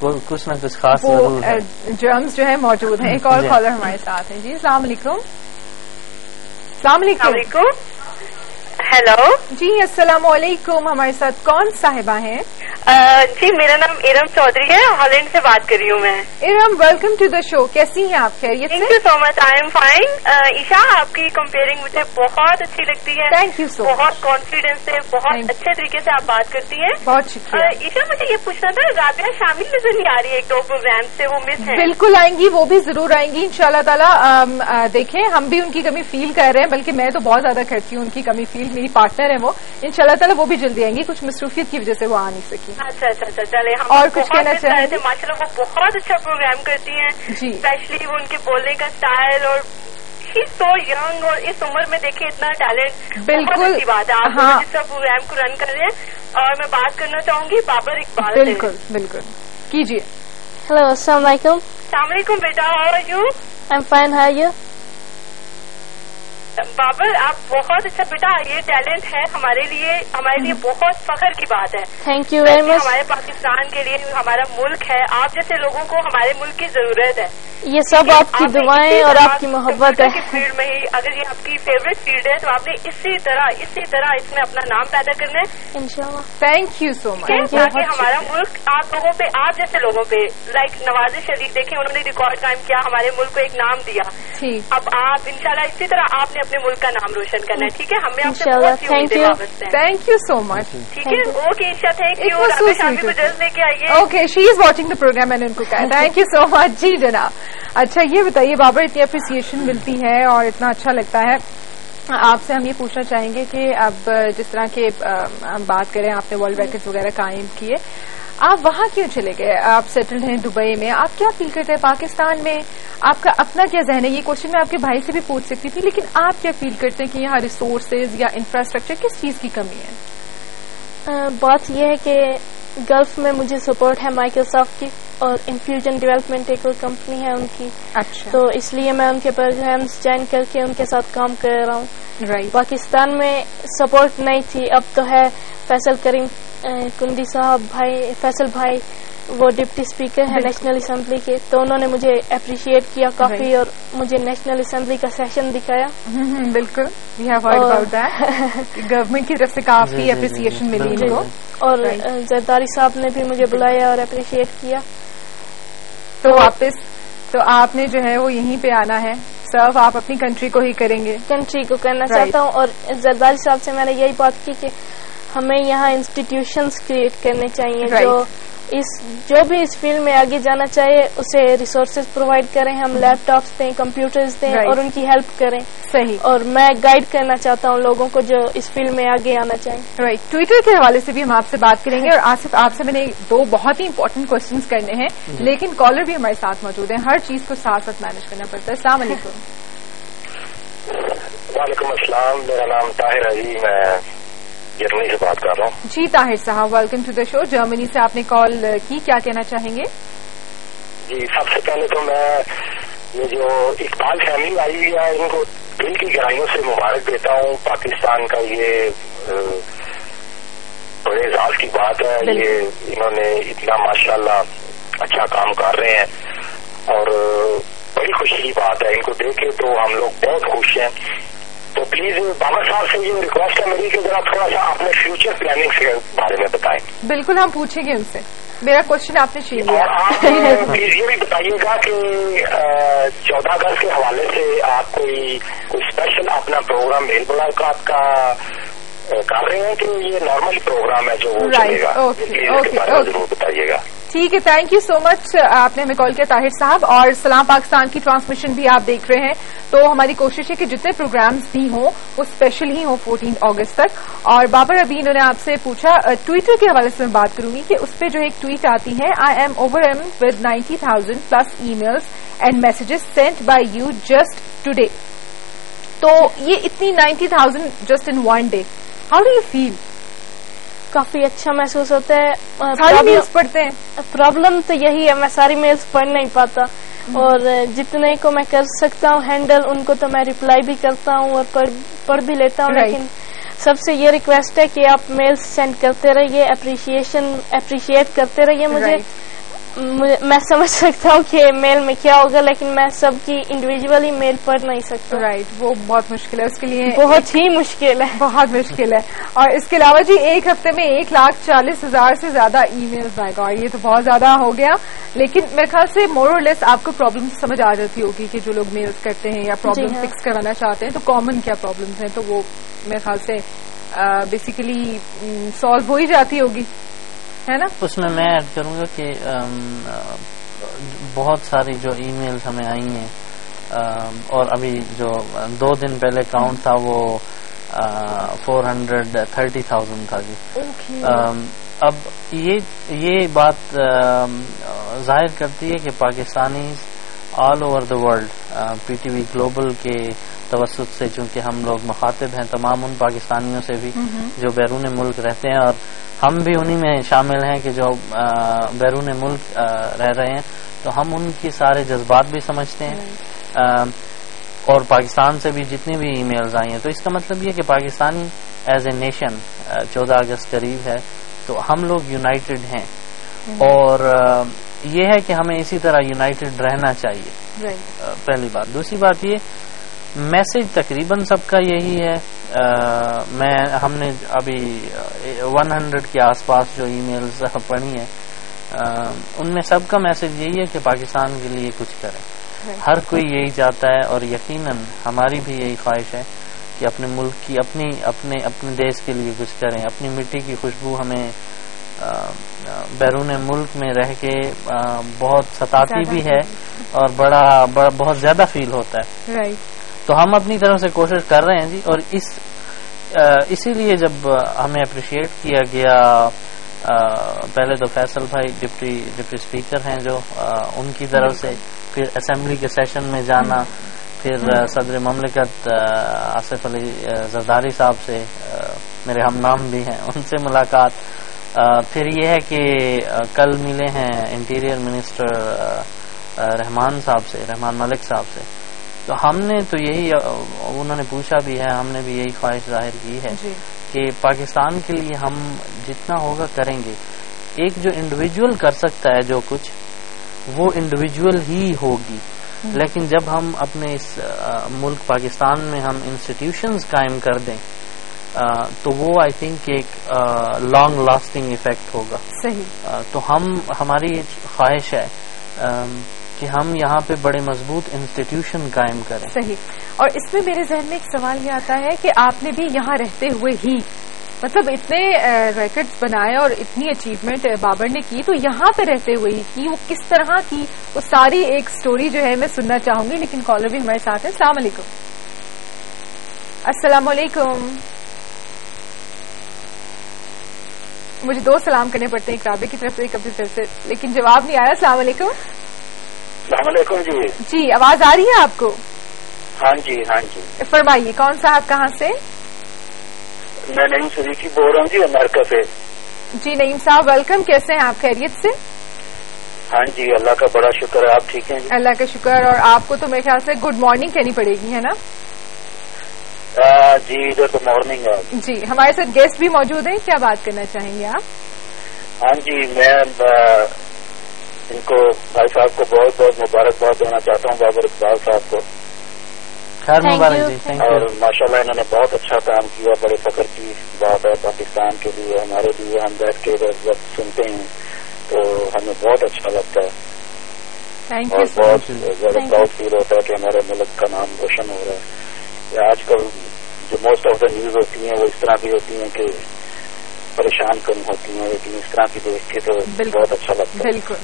کچھ نہ کچھ خاص ضرور ہے. جرمز جو ہے موجود ہیں. ایک اور کالر ہمارے ساتھ ہیں. جی السلام علیکم. السلام علیکم. ہیلو. جی السلام علیکم. ہمارے ساتھ کون صاحبہ ہیں؟ جی میرا نام ارم چودھری ہے, ہالینڈ سے بات کر رہی ہوں میں. Iram welcome to the show. کیسی ہیں آپ؟ خیریت سے؟ Thank you so much. I am fine. Isha آپ کی کمپیئرنگ مجھے بہت اچھی لگتی ہے. Thank you so much. بہت کانفیڈینس سے بہت اچھے طریقے سے آپ بات کرتی ہیں. بہت شکریہ. عشا مجھے یہ پوچھنا تھا, رابعہ شامل نظر نہیں آ رہی ہے ایک دو پروگرام سے, وہ مس ہے. بالکل آئیں گی, وہ بھی ضرور آئیں گی انشاءاللہ تعالیٰ. دیکھیں ہم بھی ان کی کمی فیل کر رہے ہیں, بلکہ میں تو بہت زیادہ کرتی ہوں ان کی کمی فیل. میری پارٹنر ہے وہ, انشاءاللہ تعالیٰ وہ بھی جلدی آئیں گی. کچھ مصروفیت کی وجہ سے وہ آ نہیں سکی. اچھا اچھا اچھا چلے. ہم اور کچھ کہنا چاہیں گے؟ ماشاء اللہ وہ بہت اچھا پروگرام کرتی ہیں جی, اسپیشلی وہ ان کے بولنے کا اسٹائل, اور شی از سو ینگ, اور اس عمر میں دیکھیں اتنا ٹیلنٹ. بالکل اچھی بات ہے آپ ہاں جس کا پروگرام کو رن کر رہے ہیں. اور میں بات کرنا چاہوں گی بابر اقبال. بالکل بالکل کیجیے. ہیلو السلام علیکم. السلام علیکم بیٹا, how are you? I am fine, how are you? Babar آپ بہت اچھا بیٹا, یہ ٹیلنٹ ہے ہمارے لیے بہت فخر کی بات ہے. Thank you very much. ہمارے پاکستان کے لیے ہمارا ملک ہے, آپ جیسے لوگوں کو ہمارے ملک کی ضرورت ہے. یہ سب آپ کی دعائیں اور آپ کی محبت ہے. فیلڈ میں ہی اگر یہ آپ کی فیوریٹ فیلڈ ہے تو آپ نے اسی طرح اس میں اپنا نام پیدا کرنا ہے انشاءاللہ. تھینک یو سو مچ. تاکہ ہمارا ملک آپ لوگوں پہ, آپ جیسے لوگوں پہ, لائک نواز شریف دیکھیں انہوں نے ریکارڈ قائم کیا, ہمارے ملک کو ایک نام دیا. اب آپ انشاءاللہ اسی طرح آپ نے اپنے ملک کا نام روشن کرنا ہے. ٹھیک ہے, ہمیں آپ سے بہت سی امیدیں وابستہ ہیں. تھینک یو سو مچ. ٹھیک ہے, okay Isha, thank you. Rabia شامی کو جلد لے کے آئیے. Okay, she is watching the program. میں نے ان کو کہا تھینک یو سو مچ. جی جناب. اچھا یہ بتائیے بابر, اتنی اپریسیشن ملتی ہے اور اتنا اچھا لگتا ہے, آپ سے ہم یہ پوچھنا چاہیں گے کہ اب جس طرح کے ہم بات کریں, آپ نے ورلڈ ریکارڈ وغیرہ قائم کیے, آپ وہاں کیوں چلے گئے؟ آپ سیٹلڈ ہیں دبئی میں, آپ کیا فیل کرتے ہیں پاکستان میں؟ آپ کا اپنا کیا ذہن ہے؟ یہ کوشچن میں آپ کے بھائی سے بھی پوچھ سکتی تھی, لیکن آپ کیا فیل کرتے ہیں کہ یہاں ریسورسز یا انفراسٹرکچر کس چیز کی کمی ہے؟ بات یہ ہے کہ گلف میں مجھے سپورٹ ہے مائیکروسافٹ کی, اور انفیوژن ڈیولپمنٹ ایک اور کمپنی ہے ان کی. اچھا, تو اس لیے میں ان کے پروگرامز جوائن کر کے ان کے ساتھ کام کر رہا ہوں. پاکستان میں سپورٹ نہیں تھی, اب تو ہے. فیصل کریم کنڈی صاحب, فیصل بھائی, وہ ڈپٹی اسپیکر ہیں نیشنل اسمبلی کے, تو انہوں نے مجھے اپریشیٹ کیا کافی, اور مجھے نیشنل اسمبلی کا سیشن دکھایا. بالکل, we have heard about that. Government کی طرف سے کافی اپریسیشن ملی ان کو, اور زرداری صاحب نے بھی مجھے بلایا اور اپریشیٹ کیا. تو واپس تو آپ نے جو ہے وہ یہیں پہ آنا ہے, سرو آپ اپنی کنٹری کو ہی کریں گے؟ کنٹری کو کرنا چاہتا ہوں, اور زرداری صاحب سے میں نے یہی بات کی کہ ہمیں یہاں انسٹیٹیوشنز کریٹ کرنے چاہیے جو بھی اس فیلڈ میں آگے جانا چاہیے اسے ریسورسز پرووائڈ کریں, ہم لیپ ٹاپس دیں, کمپیوٹرز دیں, اور ان کی ہیلپ کریں. صحیح. اور میں گائیڈ کرنا چاہتا ہوں لوگوں کو جو اس فیلڈ میں آگے آنا چاہیں. رائٹ. ٹویٹر کے حوالے سے بھی ہم آپ سے بات کریں گے, اور آصف آپ سے میں نے دو بہت ہی امپورٹنٹ کوشچنز کرنے ہیں, لیکن کالر بھی ہمارے ساتھ موجود ہیں, ہر چیز کو ساتھ ساتھ مینج کرنا پڑتا ہے. السلام علیکم. وعلیکم السلام, میرا نام طاہر ہے جی, میں جرمنی سے بات کر رہا ہوں. جی طاہر صاحب, ویلکم ٹو دا شو. جرمنی سے آپ نے کال کی, کیا کہنا چاہیں گے؟ جی سب سے پہلے تو میں یہ جو اقبال فیملی آئی ہوئی ہے ان کو دل کی گہرائیوں سے مبارک دیتا ہوں. پاکستان کا یہ بڑے اعزاز کی بات ہے, یہ انہوں نے اتنا ماشاءاللہ اچھا کام کر رہے ہیں, اور بڑی خوشی کی بات ہے. ان کو دیکھ کے تو ہم لوگ بہت خوش ہیں. تو پلیز بابر صاحب سے یہ ریکویسٹ ہے میری کہ ذرا تھوڑا سا اپنے فیوچر پلاننگ کے بارے میں بتائیں. بالکل, ہم پوچھیں گے ان سے. میرا کوشچن آپ نے چھین لیا. اور آپ پلیز یہ بھی بتائیے گا کہ 14 اگست کے حوالے سے آپ کوئی اسپیشل اپنا پروگرام میل ملاقات کا کر رہے ہیں کہ یہ نارمل پروگرام ہے جو وہ چلے گا؟ ضرور بتائیے گا. ٹھیک ہے, تھینک یو سو مچ. آپ نے ہمیں کال کیا طاہر صاحب, اور سلام پاکستان کی ٹرانسمیشن بھی آپ دیکھ رہے ہیں, تو ہماری کوشش ہے کہ جتنے پروگرامز بھی ہوں وہ اسپیشل ہی ہوں 14 اگست تک. اور بابر, ابھی انہوں نے آپ سے پوچھا ٹویٹر کے حوالے سے میں بات کروں گی کہ اس پہ جو ایک ٹویٹ آتی ہے, I am over with 90,000 plus emails and messages sent by you just today. تو یہ اتنی 90,000 just in one day, how do you feel? کافی اچھا محسوس ہوتا ہے. ساری میلز پڑھتے ہیں؟ پرابلم تو یہی ہے, میں ساری میلز پڑھ نہیں پاتا, اور جتنے کو میں کر سکتا ہوں ہینڈل ان کو تو میں ریپلائی بھی کرتا ہوں اور پڑھ بھی لیتا ہوں. لیکن سب سے یہ ریکویسٹ ہے کہ آپ میلز سینڈ کرتے رہیے, اپریشیٹ کرتے رہیے مجھے. میں سمجھ سکتا ہوں کہ میل میں کیا ہوگا، لیکن میں سب کی انڈیویجولی میل پڑھ نہیں سکتا. رائٹ، وہ بہت مشکل ہے، اس کے لیے بہت ہی مشکل ہے، بہت مشکل ہے. اور اس کے علاوہ جی ایک ہفتے میں 1,40,000 سے زیادہ ای میلز آئے گا، اور یہ تو بہت زیادہ ہو گیا. لیکن میرے خیال سے مور اور لیس آپ کو پرابلم سمجھ آ جاتی ہوگی کہ جو لوگ میلز کرتے ہیں یا پرابلم فکس کروانا چاہتے ہیں تو کامن کیا پرابلمس ہیں، تو وہ میرے خیال سے بیسیکلی سالو ہو ہی جاتی ہوگی، ہے نا. اس میں ایڈ کروں گا کہ بہت ساری جو ای میلز ہمیں آئی ہیں، اور ابھی جو 2 دن پہلے کاؤنٹ تھا وہ 430,000 تھا جی. اب یہ بات ظاہر کرتی ہے کہ Pakistani all over the world P T V global کے توسط سے، چونکہ ہم لوگ مخاطب ہیں تمام ان پاکستانیوں سے بھی جو بیرون ملک رہتے ہیں، اور ہم بھی انہی میں شامل ہیں کہ جو بیرون ملک رہ رہے ہیں، تو ہم ان کی سارے جذبات بھی سمجھتے ہیں. اور پاکستان سے بھی جتنی بھی ای میلز آئی ہیں، تو اس کا مطلب یہ کہ پاکستانی ایز اے نیشن 14 اگست قریب ہے تو ہم لوگ یونائٹڈ ہیں، اور یہ ہے کہ ہمیں اسی طرح یونائٹڈ رہنا چاہیے. پہلی بات. دوسری بات یہ میسج تقریباً سب کا یہی ہے. ہم نے ابھی 100 کے آس پاس جو ای میلز پڑھی ہیں، ان میں سب کا میسج یہی ہے کہ پاکستان کے لیے کچھ کریں. ہر کوئی یہی چاہتا ہے، اور یقیناً ہماری بھی یہی خواہش ہے کہ اپنے ملک کی اپنے دیش کے لیے کچھ کریں. اپنی مٹی کی خوشبو ہمیں بیرون ملک میں رہ کے بہت ستاتی بھی ہے اور بہت زیادہ فیل ہوتا ہے. تو ہم اپنی طرف سے کوشش کر رہے ہیں جی. اور اسی لیے جب ہمیں اپریشیٹ کیا گیا، پہلے تو فیصل بھائی ڈپٹی اسپیکر ہیں جو ان کی طرف سے، پھر اسمبلی کے سیشن میں جانا، پھر صدر مملکت آصف علی زرداری صاحب سے، میرے ہم نام بھی ہیں، ان سے ملاقات. پھر یہ ہے کہ کل ملے ہیں انٹیریئر منسٹر رحمان ملک صاحب سے. تو ہم نے تو یہی، انہوں نے پوچھا بھی ہے، ہم نے بھی یہی خواہش ظاہر کی ہے کہ پاکستان کے لیے ہم جتنا ہوگا کریں گے. ایک جو انڈیویجول کر سکتا ہے جو کچھ، وہ انڈیویجول ہی ہوگی. لیکن جب ہم اپنے اس ملک پاکستان میں ہم انسٹیٹیوشنز قائم کر دیں تو وہ آئی تھنک ایک لانگ لاسٹنگ ایفیکٹ ہوگا. صحیح. تو ہماری خواہش ہے کہ ہم یہاں پہ بڑے مضبوط انسٹیٹیوشن قائم کریں. صحیح. اور اس میں میرے ذہن میں ایک سوال یہ آتا ہے کہ آپ نے بھی یہاں رہتے ہوئے ہی مطلب اتنے ریکارڈز بنائے اور اتنی اچیومنٹ بابر نے کی، تو یہاں پہ رہتے ہوئے ہی کی، وہ کس طرح کی، وہ ساری ایک سٹوری جو ہے میں سننا چاہوں گی. لیکن کالر بھی ہمارے ساتھ ہیں. السلام علیکم. السلام علیکم. مجھے 2 سلام کرنے پڑتے ہیں، ایک رابع کی طرف سے، کبھی پھر سے، لیکن جواب نہیں آ رہا. السلام علیکم. السلام علیکم. جی آواز آ رہی ہے آپ کو؟ ہاں جی. فرمائیے کون صاحب کہاں سے؟ میں نعیم صدیقی بول رہا ہوں جی، امریکہ سے. جی نعیم صاحب ویلکم. کیسے ہیں آپ؟ خیریت سے؟ ہاں جی اللہ کا بڑا شکر ہے. آپ ٹھیک ہیں؟ اللہ کا شکر. اور آپ کو تو میرے خیال سے گڈ مارننگ کہنی پڑے گی، ہے نا؟ جی ادھر تو مارننگ ہے. جی ہمارے ساتھ گیسٹ بھی موجود ہیں، کیا بات کرنا چاہیں گے آپ؟ ہاں جی میں ان کو بھائی صاحب کو بہت بہت مبارکباد دینا چاہتا ہوں، بابر اقبال صاحب کو. خیر مبارک جی. اور ماشاءاللہ انہوں نے بہت اچھا کام کیا. بڑے فخر کی بات ہے پاکستان کے لیے، ہمارے لیے. ہم بیٹھ کے وقت سنتے ہیں تو ہمیں بہت اچھا لگتا ہے اور بہت زیادہ پراؤڈ فیل ہوتا ہے کہ ہمارے ملک کا نام روشن ہو رہا ہے. آج کل جو موسٹ آف دا نیوز ہوتی ہیں وہ اس طرح کی ہوتی ہیں کہ پریشان کن ہوتی ہیں، لیکن اس طرح کی دیکھ کے تو بہت اچھا لگتا ہے. بالکل.